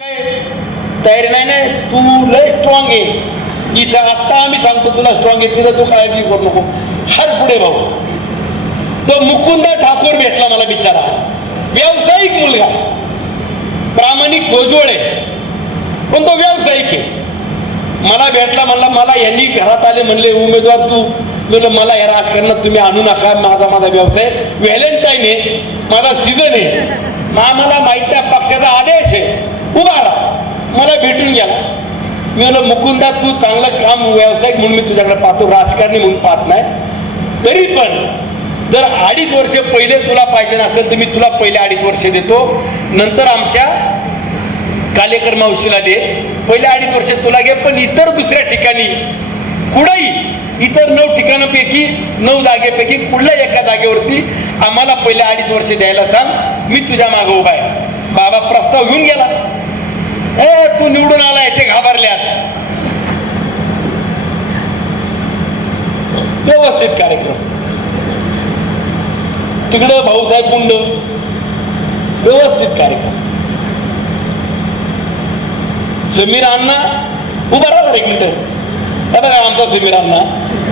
तयारी नाही ना, तू लय स्ट्रॉंग आहे इथं. आत्ता आम्ही सांगतो तुला स्ट्रॉंग आहे, तिथं तू काळजी करू नको. हात पुढे भाऊ. तो मुकुंदा ठाकूर भेटला मला बिचारा, व्यावसायिक मुलगा, प्रामाणिक सोजवळ आहे, पण तो व्यावसायिक आहे. मला भेटला, म्हणला मला यांनी घरात आले म्हणले उमेदवार तू. म्हणलं मला या राजकारणात तुम्ही आणू नका, माझा व्यवसाय व्हॅलेंटाईन आहे, माझा सीझन आहे, आम्हाला माहित त्या पक्षाचा आदेश आहे, उभा राहा. मला भेटून गेला. मी म्हणलं मुकुंदा तू चांगलं काम व्यावसायिक म्हणून मी तुझ्याकडे पाहतो, राजकारणी म्हणून पाहत नाही. तरी पण जर 2.5 वर्ष पहिले तुला पाहिजे नसेल तर मी तुला पहिले 2.5 वर्ष देतो, नंतर आमच्या कालेकर मावशीला दे. पहिले 2.5 वर्ष तुला घे, पण इतर दुसऱ्या ठिकाणी कुठेही इतर 9 ठिकाणापैकी 9 जागेपैकी कुठल्या एका जागेवरती आम्हाला पहिले 2.5 वर्ष द्यायला सांग, मी तुझ्या मागे उभा आहे. बाबा प्रस्ताव घेऊन गेला. तू निवडून आलाय ते घाबरल्यात. व्यवस्थित कार्यक्रम तिकडं भाऊसाहेब कुंड, व्यवस्थित कार्यक्रम. समीर अण्णा उभा राहा एक मिनिट. हे बघा आमचा समीर अण्णा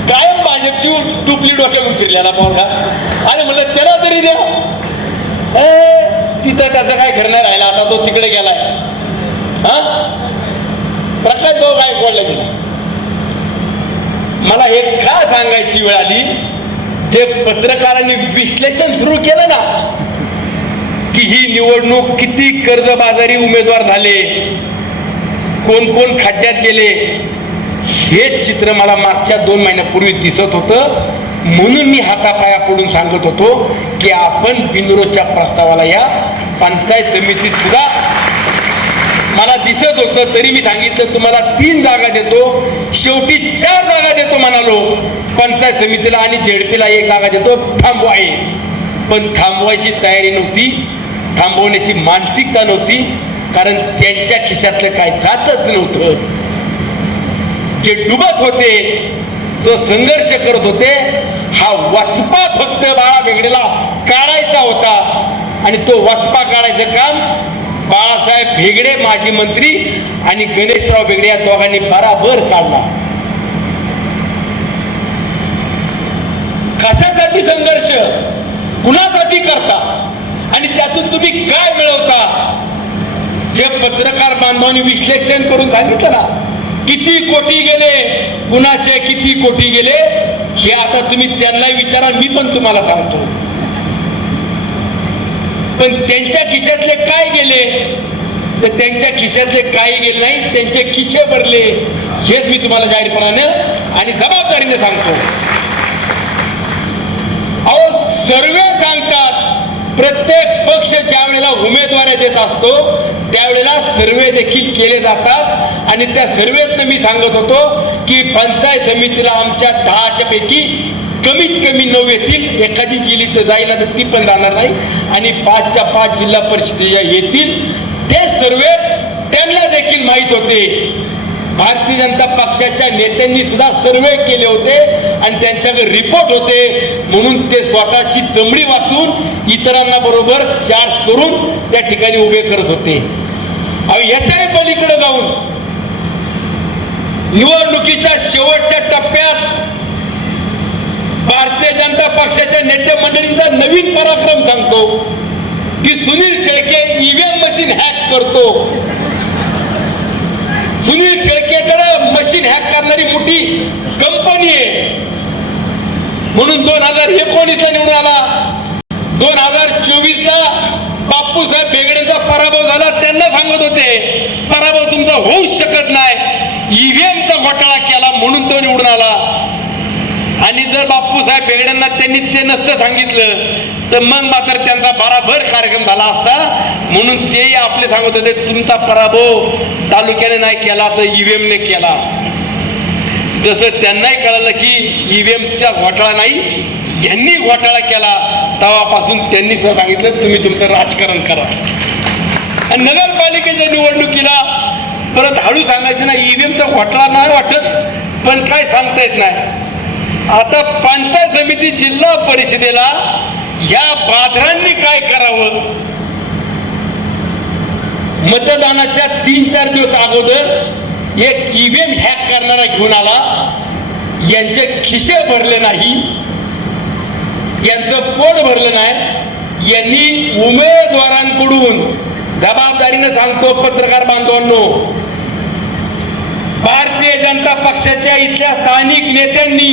कायम भाजपची टुपली डोक्यातून फिरलेला पाहुणा. अरे म्हणलं त्याला तरी द्या. तिथं त्याचं काय खरं नाही राहिला, आता तो तिकडे गेलाय. हा प्रकाश भाऊ गायकवाडला गेला. मला हे का सांगायची वेळ आली, जे पत्रकारांनी विश्लेषण सुरू केलं ना की ही निवडणूक किती कर्जबाजारी उमेदवार झाले, कोण कोण खड्ड्यात गेले, हे चित्र मला मागच्या 2 महिन्यापूर्वी दिसत होतं. म्हणून मी हातापाया पडून सांगत होतो की आपण बिनविरोधच्या प्रस्तावाला या. पंचायत समितीत सुद्धा मला दिसत होतं, तरी मी सांगितलं तुम्हाला 3 जागा देतो, शेवटी 4 जागा देतो म्हणालो पंचायत समितीला, आणि झेडपीला 1 जागा देतो. थांबवाय, पण थांबवायची तयारी नव्हती, थांबवण्याची मानसिकता नव्हती, कारण त्यांच्या खिशातलं काय जातच नव्हतं. जे डुबत होते, तो संघर्ष करत होते, हा वचपा फक्त बाळा बेगडेला काढायचा होता, आणि तो वचपा काढायचं काम बाळासाहेब भेगडे माजी मंत्री आणि गणेशराव बेगडे या दोघांनी बराबर काढला. कशासाठी संघर्ष, कुणासाठी करता, आणि त्यातून तुम्ही काय मिळवता? जे पत्रकार बांधवांनी विश्लेषण करून सांगितलं ना, किती कोटी गेले, कुणाचे किती कोटी गेले, हे आता तुम्ही त्यांनाही विचारा, मी पण तुम्हाला सांगतो. पण त्यांच्या खिशातले काय गेले, तर त्यांच्या खिशातले काही गेले नाही, त्यांचे खिशे भरले, हेच मी तुम्हाला जाहीरपणाने आणि जबाबदारीने सांगतो. अहो सर्वे सांगतात, प्रत्येक पक्ष ज्या वेळेला उमेदवारी देत असतो त्यावेळेला सर्वे देखील केले जातात, आणि त्या सर्वेतनं मी सांगत होतो की पंचायत समितीला आमच्या 10च्या पैकी कमीत कमी 9 येतील, एखादी गेली तर जाईल, तर ती पण जाणार नाही, आणि 5च्या 5 जिल्हा परिषदेच्या येतील. ते सर्वे त्यांना देखील माहीत होते. भारतीय जनता पक्षाच्या नेत्यांनी सुद्धा सर्वे केले होते आणि त्यांच्याकडे रिपोर्ट होते, म्हणून ते स्वतःची चमडी वाचून इतरांना बरोबर चार्ज करून त्या ठिकाणी उभे करत होते. याच्याही पलीकडे जाऊन निवडणुकीच्या शेवटच्या टप्प्यात भारतीय जनता पक्षाच्या नेते मंडळींचा नवीन पराक्रम सांगतो की Sunil Shelke EVM machine hack करतो. सुनील शेळकेकडे मशीन हॅक करणारी मोठी कंपनी आहे, म्हणून 2019ला निवडून आला. 2024ला बापूसाहेब बेगडेंचा पराभव झाला. त्यांना सांगत होते पराभव तुमचा होऊच शकत नाही, ईव्हीएमचा घोटाळा केला म्हणून तो निवडून आला. आणि जर बापूसाहेब बेगडेंना त्यांनी ते नसतं सांगितलं तर मग मात्र त्यांचा बराबर कार्यक्रम झाला असता. म्हणून तेही आपले सांगत होते तुमचा पराभव तालुक्याने नाही केला तर ईव्हीएमने केला. जसं त्यांनाही कळलं की ईव्हीएमचा घोटाळा नाही, यांनी घोटाळा केला, तेव्हापासून त्यांनी सांगितलं तुम्ही तुमचं राजकारण करा. आणि नगरपालिकेच्या निवडणुकीला परत हळू सांगायचं ना, ईव्हीएमचा घोटाळा नाही वाटत, पण काय सांगता येत नाही. आता पंचायत समिती जिल्हा परिषदेला या बाजारांनी काय करावं, मतदानाच्या 3-4 दिवस अगोदर एक ईव्हीएम हॅक करणारा घेऊन आला. यांचे खिसे भरले नाही, यांचं पोट भरलं नाही. यांनी उमेदवारांकडून जबाबदारीने सांगतो पत्रकार बांधवांनो, भारतीय जनता पक्षाच्या इथल्या स्थानिक नेत्यांनी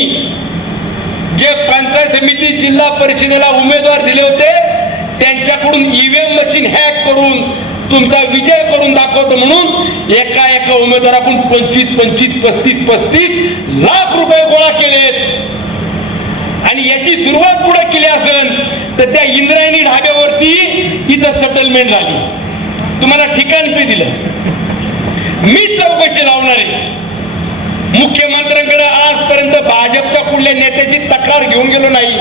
जे पंचायत समिती जिल्हा परिषदेला उमेदवार दिले होते त्यांच्याकडून ईव्हीएम मशीन हॅक करून तुमचा विजय करून दाखवतो म्हणून एका उमेदवाराकडून 25-35 लाख रुपये गोळा केलेत. आणि याची सुरुवात कुठे केली असेल तर त्या इंद्रायणी ढाब्यावरती इथं सेटलमेंट झाली. तुम्हाला ठिकाण पे दिलं. मी चौकशी लावणार आहे. मुख्यमंत्र्यांकडे आजपर्यंत भाजपच्या कुठल्या नेत्याची तक्रार घेऊन गेलो नाही,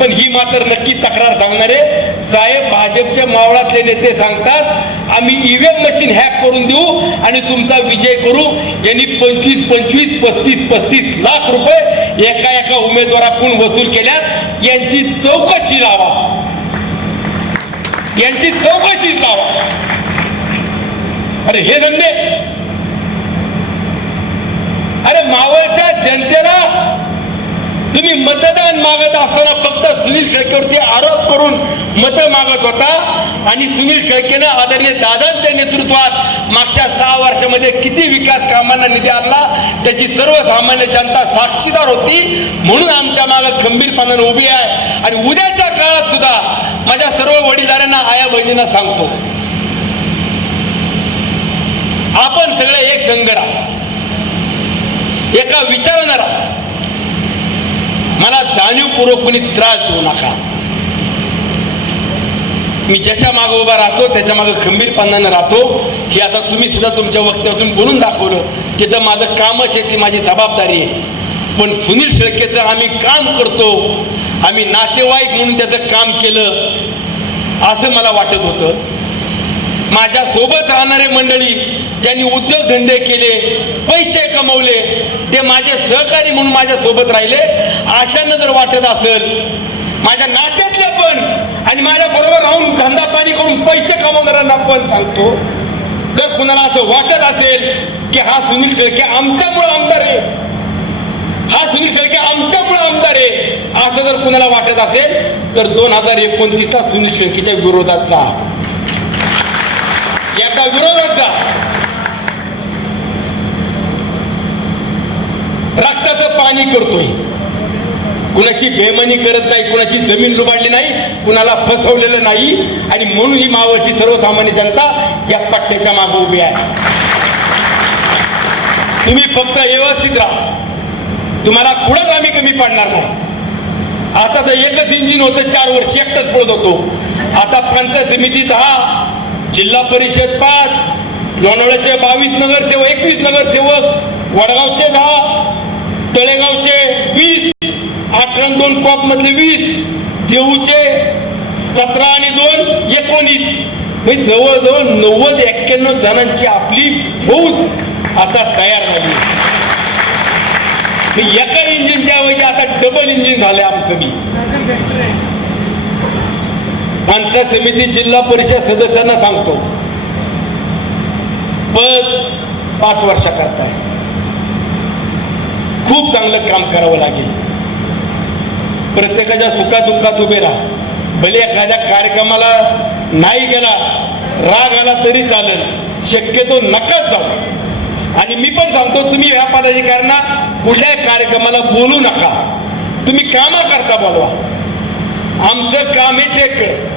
पण ही मात्र नक्की तक्रार सांगणारे साहेब भाजपचे मावळातले नेते सांगतात आम्ही ईव्हीएम मशीन हॅक करून देऊ आणि तुमचा विजय करू. यांनी 25-35 लाख रुपये एका उमेदवाराकडून वसूल केल्यात. यांची चौकशी लावा, यांची चौकशी लावा. अरे हे धंदे, अरे मावळच्या जनतेला तुम्ही मतदान मागत असताना फक्त सुनील शेळकेवरती आरोप करून मत मागत होता. आणि सुनील शेळकेनं आदरणीय दादांच्या नेतृत्वात मागच्या 6 वर्षामध्ये किती विकास कामांना निधी आणला त्याची सर्वसामान्य जनता साक्षीदार होती. म्हणून आमच्या मागे खंबीरपणाने उभी आहे. आणि उद्याच्या काळात सुद्धा माझ्या सर्व वडीलधाऱ्यांना, आया बहिणींना सांगतो, आपण सगळे एक संघ राहा, एका विचारानं राहा. मला जाणीवपूर्वकपणे त्रास देऊ नका. मी ज्याच्या मागे उभा राहतो त्याच्या मागे खंबीरपणानं राहतो. हे आता तुम्ही सुद्धा तुमच्या वक्तव्यातून बोलून दाखवलं. ते तर माझं कामच आहे, ती माझी जबाबदारी आहे. पण सुनील शेळकेचं आम्ही काम करतो, आम्ही नातेवाईक म्हणून त्याचं काम केलं असं मला वाटत होतं. माझ्या सोबत राहणारे मंडळी ज्यांनी उद्योगधंदे केले, पैसे कमवले, ते माझे सहकारी म्हणून माझ्या सोबत राहिले. अशानं जर वाटत असेल, माझ्या नात्यातले पण आणि माझ्या बरोबर राहून धंदा पाणी करून पैसे कमवणाऱ्यांना पण सांगतो, जर कुणाला असं वाटत असेल की हा सुनील शेळके आमच्यामुळे आमदार आहे, हा सुनील शेळके आमच्यामुळे आमदार आहे, असं जर कुणाला वाटत असेल तर 2029चा सुनील शेळकेच्या विरोधात जा, याचा विरोधात जा. रक्ताचं पाणी करतोय, कुणाची बेमानी करत नाही, कुणाची जमीन लुबाडली नाही, कुणाला फसवलेलं नाही. आणि म्हणून ही मावळची सर्वसामान्य जनता या पट्ट्याच्या मागे उभी आहे. तुम्ही फक्त व्यवस्थित राहा, तुम्हाला कुठंच आम्ही कमी पडणार नाही. आता तर एकच इंजिन होतं, 4 वर्ष एकटंच पडत होतो. आता पंचायत समिती 10, जिल्हा परिषद 5, लोणावळ्याचे 22 नगरसेवक, 21 नगरसेवक, वडगावचे 10, तळेगावचे 20, 8 आणि 2 कॉप मधले 20, देऊचे 17 आणि 2 19, म्हणजे जवळजवळ 90-91 जणांची आपली फौज आता तयार झाली. एका इंजिनच्या ऐवजी आता डबल इंजिन झाले आमचं. मी पंचायत समिती जिल्हा परिषद सदस्यांना सांगतो, पद 5 वर्षाकरता आहे. खूप चांगलं काम करावं लागेल. प्रत्येकाच्या सुखादुःखात उभे राहा. भले एखाद्या कार्यक्रमाला नाही गेला, राग आला तरी चालेल, शक्यतो नकाच जाऊ. आणि मी पण सांगतो, तुम्ही ह्या पदाधिकाऱ्यांना कुठल्याही कार्यक्रमाला बोलू नका, तुम्ही कामा करता बोलवा. आमचं काम आहे ते कर.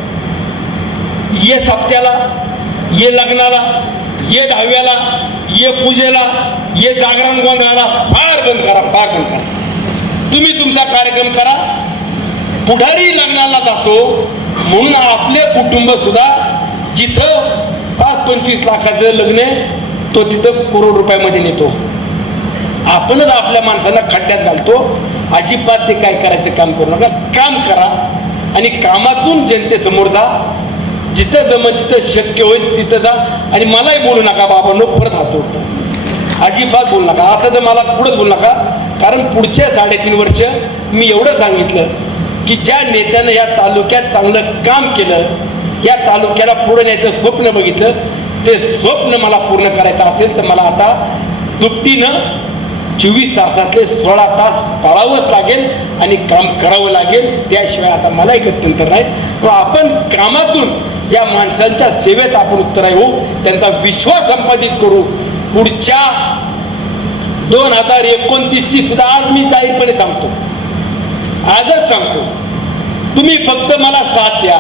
ये सप्त्याला, ये लग्नाला, ये 10व्याला, ये पूजेला, ये जागरण गोंधळाला फार बंद करा, फार बंद करा. तुम्ही तुमचा कार्यक्रम करा. पुढारी लग्नाला जातो म्हणून आपले कुटुंब सुद्धा जिथं 5-25 लाखाचं लग्न आहे तो तिथं करोड रुपयामध्ये नेतो. आपणच आपल्या माणसांना खड्ड्यात घालतो. अजिबात ते काय करायचं काम करू नका. काम करा आणि कामातून जनतेसमोर जा. जिथं जमन जिथं शक्य होईल तिथं जा. आणि मलाही बोलू नका बाबांनो, परत हात जोडतो, अजिबात बोलू नका. आता तर मला पुढंच बोलू नका, कारण पुढच्या 3.5 वर्ष मी एवढं सांगितलं की ज्या नेत्यानं या तालुक्यात चांगलं काम केलं, या तालुक्याला पुढे न्यायचं स्वप्न बघितलं, ते स्वप्न मला पूर्ण करायचं असेल तर मला आता दुपटीनं 24 तासातले 16 तास पाळावंच लागेल आणि काम करावं लागेल. त्याशिवाय आता मलाही गत्यंतर नाही. आपण कामातून या माणसांच्या सेवेत आपण उत्तराई होऊ, त्यांचा विश्वास संपादित करू. पुढच्या 2029ची सुद्धा आज मी जाहीरपणे सांगतो, आजच सांगतो, तुम्ही फक्त मला साथ द्या.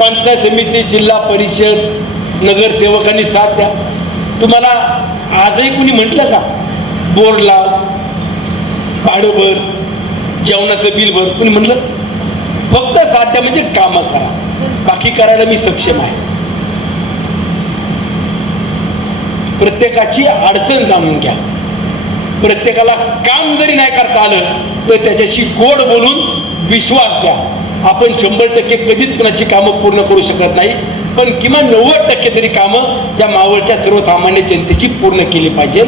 पंचायत समिती, जिल्हा परिषद, नगरसेवकांनी साथ द्या. तुम्हाला आजही कुणी म्हटलं का बोर्ड लाव, भाडं भर, जेवणाचं बिल भर? कुणी म्हटलं? फक्त साथ द्या, म्हणजे कामं करा. बाकी करायला मी सक्षम आहे. प्रत्येकाची अडचण जाणून घ्या. प्रत्येकाला काम जरी नाही करता आलं तर त्याच्याशी गोड बोलून विश्वास द्या. आपण 100% कधीच कोणाची कामं पूर्ण करू शकत नाही, पण किमान 90% तरी कामं या मावळच्या सर्वसामान्य जनतेची पूर्ण केली पाहिजे.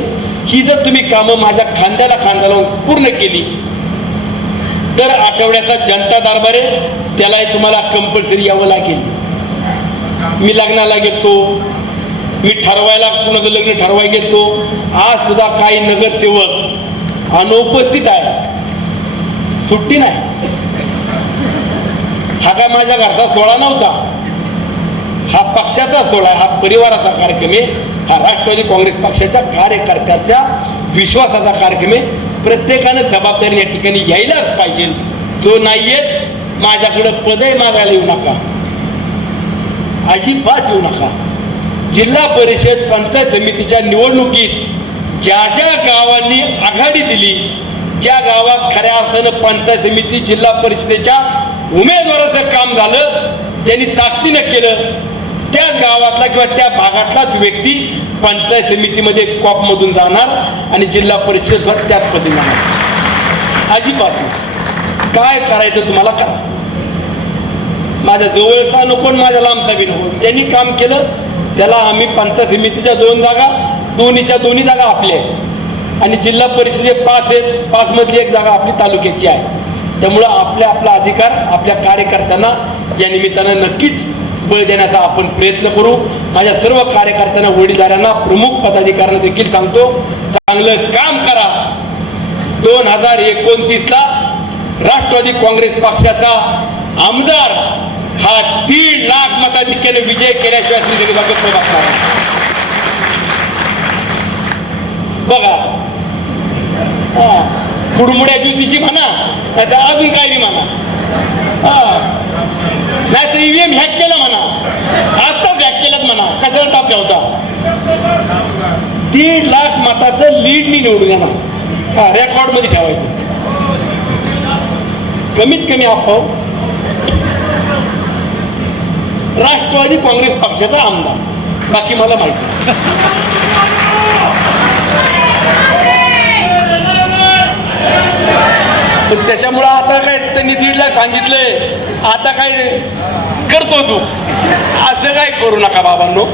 ही जर तुम्ही कामं माझ्या खांद्याला खांदा लावून पूर्ण केली तर आठवड्याचा जनता दरबार आहे, त्यालाही तुम्हाला कंपल्सरी यावं लागेल. मी लग्नाला गेलतो, मी ठरवायला कुणाचं लग्न ठरवायला गेलतो. आज सुद्धा काही नगरसेवक अनुपस्थित आहे, सुट्टी नाही. हा काय माझ्या घरचा सोहळा नव्हता, हा पक्षाचा सोहळा, हा परिवाराचा कार्यक्रम आहे. हा राष्ट्रवादी काँग्रेस पक्षाच्या कार्यकर्त्याच्या विश्वासाचा कार्यक्रम आहे. प्रत्येकानं जबाबदारी या ठिकाणी यायलाच पाहिजे. जो नाही येत माझ्याकडं पदही मागायला येऊ नका, अजिबात येऊ नका. जिल्हा परिषद, पंचायत समितीच्या निवडणुकीत ज्या ज्या गावांनी आघाडी दिली, ज्या गावात खऱ्या अर्थानं पंचायत समिती, जिल्हा परिषदेच्या उमेदवाराचं काम झालं, त्यांनी ताकदीनं केलं, त्याच गावातला किंवा त्या भागातलाच व्यक्ती पंचायत समितीमध्ये कॉपमधून जाणार आणि जिल्हा परिषद त्याच पदी जाणार. अजिबात काय करायचं तुम्हाला करा. माझ्या जवळचा नको, माझ्या लांबचा बी नको. ज्यांनी काम केलं त्याला आम्ही पंचायत समितीच्या 2 जागा, दोन्हीच्या दोन्ही जागा आपल्या आहेत आणि जिल्हा परिषदे 5 आहेत. 5 मधली 1 जागा आपली तालुक्याची आहे. त्यामुळं आपला अधिकार आपल्या कार्यकर्त्यांना या निमित्तानं नक्कीच बळ देण्याचा आपण प्रयत्न करू. माझ्या सर्व कार्यकर्त्यांना, वडीलधाऱ्यांना, प्रमुख पदाधिकाऱ्यांना देखील सांगतो, चांगलं काम करा. 2029ला राष्ट्रवादी काँग्रेस पक्षाचा आमदार हा 1.5 लाख मताधिक्याने विजय केल्याशिवाय बघा. कुडमुड्या ज्योतिषी म्हणा, नाही तर अजून काय बी म्हणा, नाही तर ईव्हीएम हॅक केलं म्हणा, आताच हॅक केलं म्हणा, कशाला ताप ठेवता. 1.5 लाख मताचं लीडनी निवडून येणार, रेकॉर्ड मध्ये ठेवायचं. कमीत कमी आपण राष्ट्रवादी काँग्रेस पक्षाचा आमदार, बाकी मला माहिती. पण त्याच्यामुळं आता काय त्यांनी 1.5 लाख सांगितलंय, आता काय करतो तू, असं काय करू नका बाबांनो.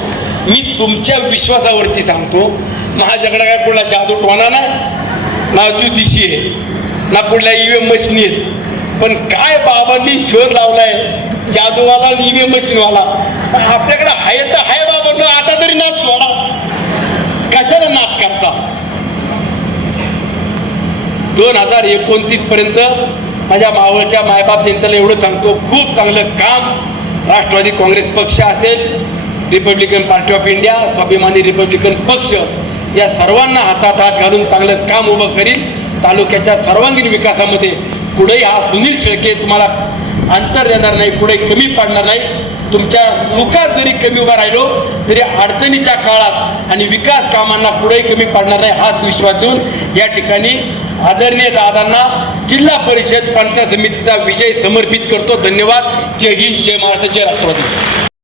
मी तुमच्या विश्वासावरती सांगतो. माझ्याकडे काय कुठला जादू टोना नाही, ना ज्योतिषी आहे, ना कुठल्या ईव्हीएम मशीन आहेत. पण काय बाबांनी शोध लावलाय जादूवाला, ईव्हीएम मशीनवाला. आपल्याकडे आहे तर आहे बाबांनो, आता तरी नाच सोडा, कशाला नाच करता. 2029 पर्यंत माझ्या मावळच्या मायबाप जनतेला एवढं सांगतो, खूप चांगलं काम राष्ट्रवादी काँग्रेस पक्ष असेल, रिपब्लिकन पार्टी ऑफ इंडिया, स्वाभिमानी रिपब्लिकन पक्ष, या सर्वांना हातात हात घालून चांगलं काम उभं करील. तालुक्याच्या सर्वांगीण विकासामध्ये कुठेही हा सुनील शेळके तुम्हाला अंतर देणार नाही, कुठे कमी पडणार नाही. तुमच्या सुखात जरी कमी उभा राहिलो तरी अडचणीच्या काळात आणि विकास कामांना कुठेही कमी पडणार नाही, हाच विश्वास देऊन या ठिकाणी आदरणीय दादांना जिल्हा परिषद पंचायत समितीचा विजय समर्पित करतो. धन्यवाद. जय हिंद, जय महाराष्ट्र, जय राष्ट्रवादी.